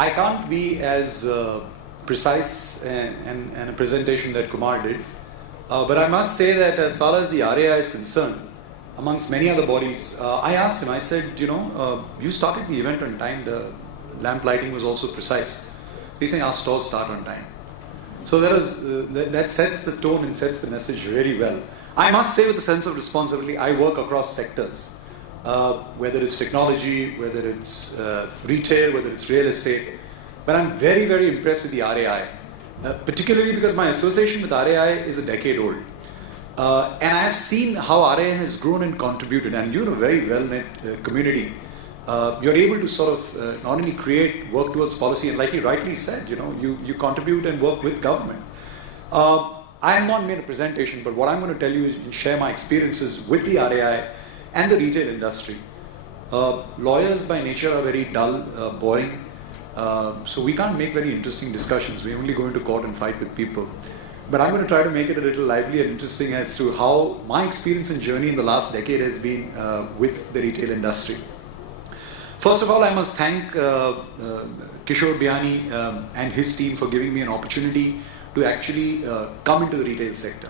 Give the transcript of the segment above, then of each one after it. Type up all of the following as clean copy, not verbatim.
I can't be as precise and a presentation that Kumar did, but I must say that as far as the RAI is concerned, amongst many other bodies, I asked him, I said, you started the event on time, the lamp lighting was also precise. So he's saying our stores start on time. So that sets the tone and sets the message really well. I must say with a sense of responsibility, I work across sectors, whether it's technology, whether it's retail, whether it's real estate. But I'm very, very impressed with the RAI, particularly because my association with RAI is a decade old. And I have seen how RAI has grown and contributed, and you're a very well-knit community. You're able to sort of not only create, work towards policy, and like you rightly said, you contribute and work with government. I am not made a presentation, but what I'm going to tell you is share my experiences with the RAI and the retail industry. Lawyers by nature are very dull, boring, so we can't make very interesting discussions. We only go into court and fight with people. But I'm going to try to make it a little lively and interesting as to how my experience and journey in the last decade has been with the retail industry. First of all, I must thank Kishore Biyani and his team for giving me an opportunity to actually come into the retail sector.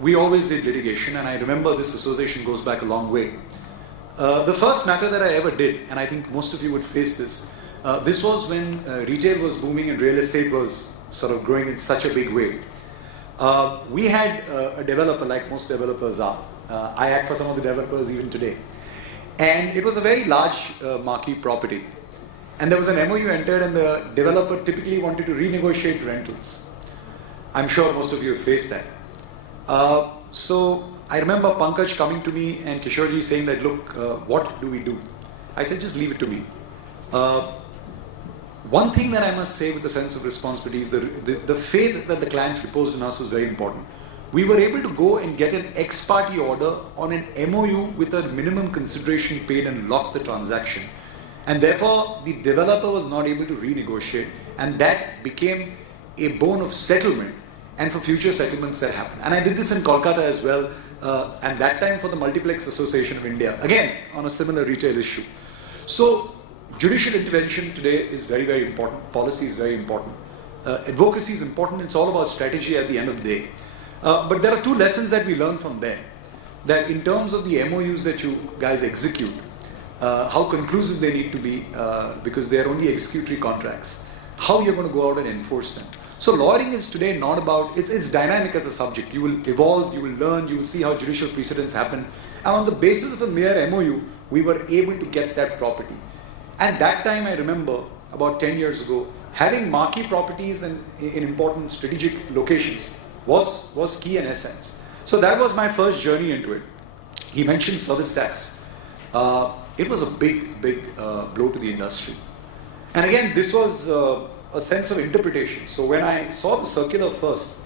We always did litigation, and I remember this association goes back a long way. The first matter that I ever did, and I think most of you would face this, this was when retail was booming and real estate was sort of growing in such a big way. We had a developer, like most developers are. I act for some of the developers even today. And it was a very large marquee property. And there was an MOU entered, and the developer typically wanted to renegotiate rentals. I'm sure most of you have faced that. So I remember Pankaj coming to me and Kishorji saying that, look, what do we do? I said, just leave it to me. One thing that I must say with a sense of responsibility is the faith that the client reposed in us is very important. We were able to go and get an ex-parte order on an MOU with a minimum consideration paid and lock the transaction. And therefore, the developer was not able to renegotiate, and that became a bone of settlement and for future settlements that happened. And I did this in Kolkata as well, and that time for the Multiplex Association of India, again on a similar retail issue. So judicial intervention today is very, very important. Policy is very important. Advocacy is important. It's all about strategy at the end of the day. But there are two lessons that we learn from there. That in terms of the MOUs that you guys execute, how conclusive they need to be, because they are only executory contracts. How you're going to go out and enforce them. So lawyering is today not about, it's dynamic as a subject. You will evolve, you will learn, you will see how judicial precedents happen. And on the basis of a mere MOU, we were able to get that property. And that time I remember, about 10 years ago, having marquee properties in important strategic locations was key in essence. So that was my first journey into it. He mentioned service tax. It was a big blow to the industry. And again, this was a sense of interpretation. So when I saw the circular first,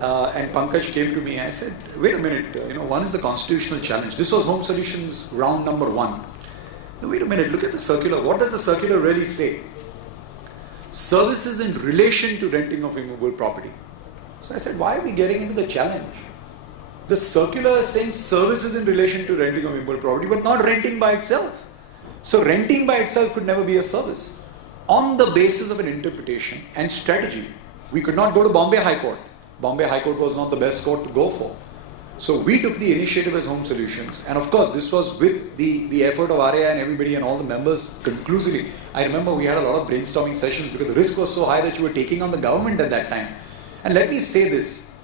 and Pankaj came to me, I said, wait a minute, one is the constitutional challenge. This was Home Solutions round number 1. Now, wait a minute, look at the circular. What does the circular really say? Services in relation to renting of immovable property. So I said, why are we getting into the challenge? The circular is saying services in relation to renting of immovable property, but not renting by itself. So renting by itself could never be a service. On the basis of an interpretation and strategy, we could not go to Bombay High Court. Bombay High Court was not the best court to go for. So we took the initiative as Home Solutions, and of course this was with the effort of RAI and everybody and all the members conclusively. I remember we had a lot of brainstorming sessions because the risk was so high that you were taking on the government at that time. And let me say this,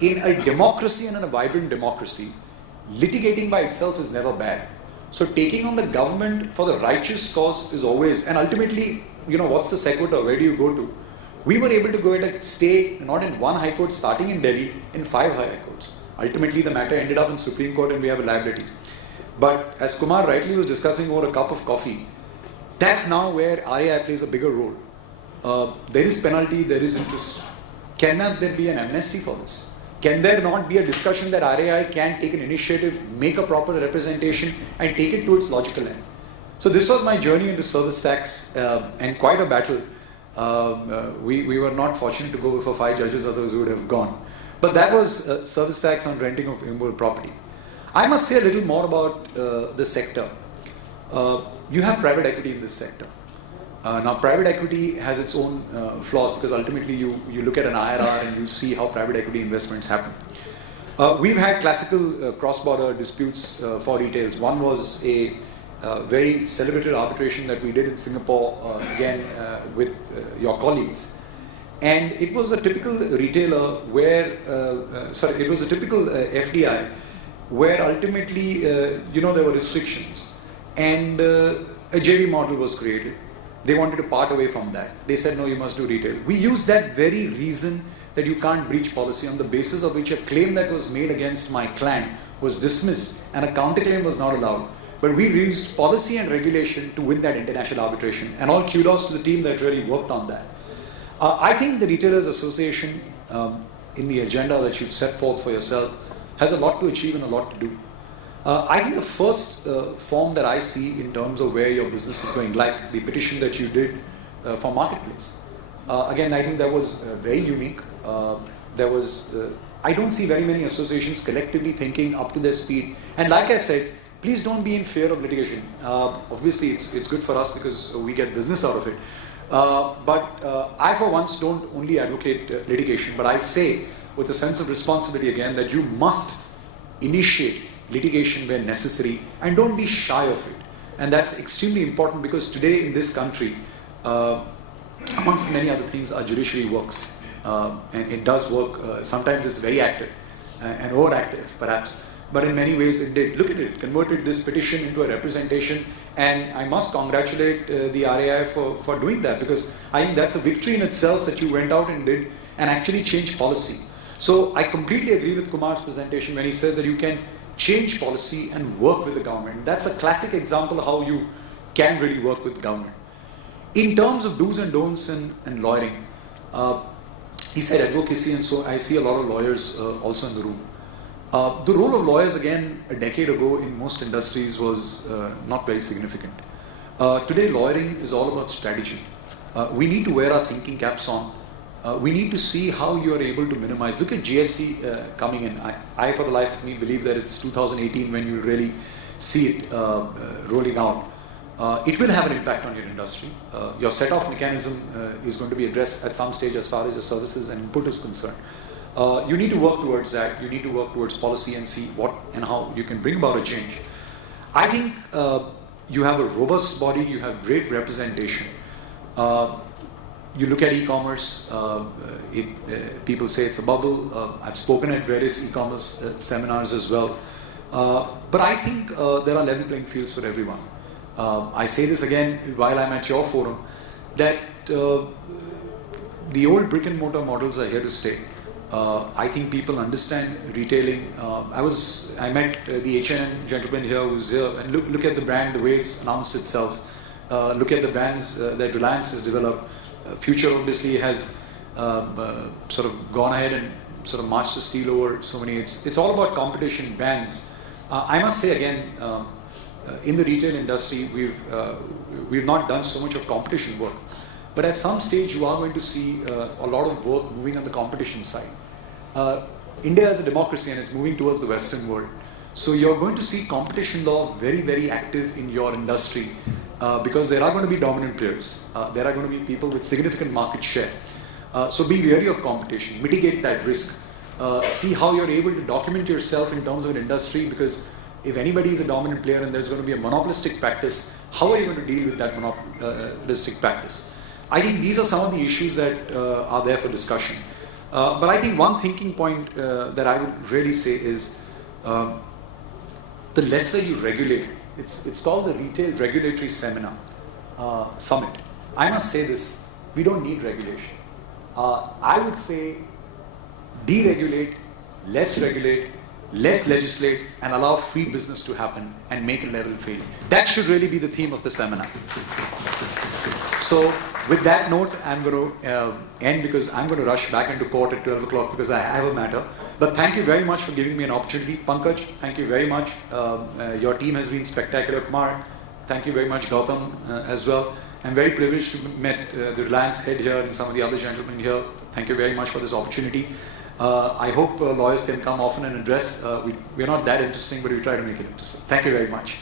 in a democracy and in a vibrant democracy, litigating by itself is never bad. So taking on the government for the righteous cause is always, and ultimately, what's the sequitur, where do you go to? We were able to go at a stay, not in one high court starting in Delhi, in 5 high courts. Ultimately, the matter ended up in Supreme Court and we have a liability. But as Kumar rightly was discussing over a cup of coffee, that's now where RAI plays a bigger role. There is penalty, there is interest. Cannot there be an amnesty for this? Can there not be a discussion that RAI can take an initiative, make a proper representation and take it to its logical end? So this was my journey into service tax and quite a battle. We were not fortunate to go before 5 judges, others would have gone. But that was service tax on renting of immovable property. I must say a little more about the sector. You have private equity in this sector. Now, private equity has its own flaws because ultimately you look at an IRR and you see how private equity investments happen. We've had classical cross-border disputes for retails. One was a very celebrated arbitration that we did in Singapore, again with your colleagues. And it was a typical retailer where, it was a typical FDI where ultimately, there were restrictions. And a JV model was created. They wanted to part away from that. They said, no, you must do retail. We used that very reason that you can't breach policy, on the basis of which a claim that was made against my client was dismissed and a counterclaim was not allowed. But we used policy and regulation to win that international arbitration. And all kudos to the team that really worked on that. I think the Retailers Association, in the agenda that you've set forth for yourself, has a lot to achieve and a lot to do. I think the first form that I see in terms of where your business is going, like the petition that you did for Marketplace. Again, I think that was very unique. I don't see very many associations collectively thinking up to their speed. And like I said, please don't be in fear of litigation. Obviously, it's good for us because we get business out of it. But I, for once, don't only advocate litigation, but I say with a sense of responsibility again that you must initiate litigation where necessary and don't be shy of it. And that's extremely important because today in this country, amongst many other things, our judiciary works. And it does work. Sometimes it's very active and overactive, perhaps. But in many ways it did. Look at it, converted this petition into a representation. And I must congratulate the RAI for doing that, because I think that's a victory in itself that you went out and did and actually changed policy. So I completely agree with Kumar's presentation when he says that you can change policy and work with the government. That's a classic example of how you can really work with government. In terms of do's and don'ts and lawyering, he said advocacy, and so I see a lot of lawyers also in the room. The role of lawyers, again, a decade ago in most industries was not very significant. Today, lawyering is all about strategy. We need to wear our thinking caps on. We need to see how you are able to minimize. Look at GST coming in. I, for the life of me, believe that it's 2018 when you really see it rolling out. It will have an impact on your industry. Your set-off mechanism is going to be addressed at some stage as far as your services and input is concerned. You need to work towards that. You need to work towards policy and see what and how you can bring about a change. I think you have a robust body. You have great representation. You look at e-commerce, people say it's a bubble. I've spoken at various e-commerce seminars as well. But I think there are level playing fields for everyone. I say this again while I'm at your forum, that the old brick and mortar models are here to stay. I think people understand retailing. I met the H&M gentleman here who's here, and look at the brand, the way it's announced itself. Look at the brands that Reliance has developed. Future obviously has sort of gone ahead and sort of marched the steel over so many. It's all about competition, brands. I must say again, in the retail industry, we've not done so much of competition work. But at some stage, you are going to see a lot of work moving on the competition side. India is a democracy and it's moving towards the Western world. So you're going to see competition law very, very active in your industry because there are going to be dominant players. There are going to be people with significant market share. So be wary of competition, mitigate that risk. See how you're able to document yourself in terms of an industry, because if anybody is a dominant player and there's going to be a monopolistic practice, how are you going to deal with that monopolistic practice? I think these are some of the issues that are there for discussion. But I think one thinking point that I would really say is the lesser you regulate, it's called the Retail Regulatory Seminar Summit. I must say this, we don't need regulation. I would say deregulate, less regulate, less legislate, and allow free business to happen and make a level field. That should really be the theme of the seminar. So with that note, I'm going to end because I'm going to rush back into court at 12 o'clock because I have a matter. But thank you very much for giving me an opportunity. Pankaj, thank you very much. Your team has been spectacular. Kumar, thank you very much. Gautam as well. I'm very privileged to have met the Reliance head here and some of the other gentlemen here. Thank you very much for this opportunity. I hope lawyers can come often and address. We're not that interesting, but we try to make it interesting. Thank you very much.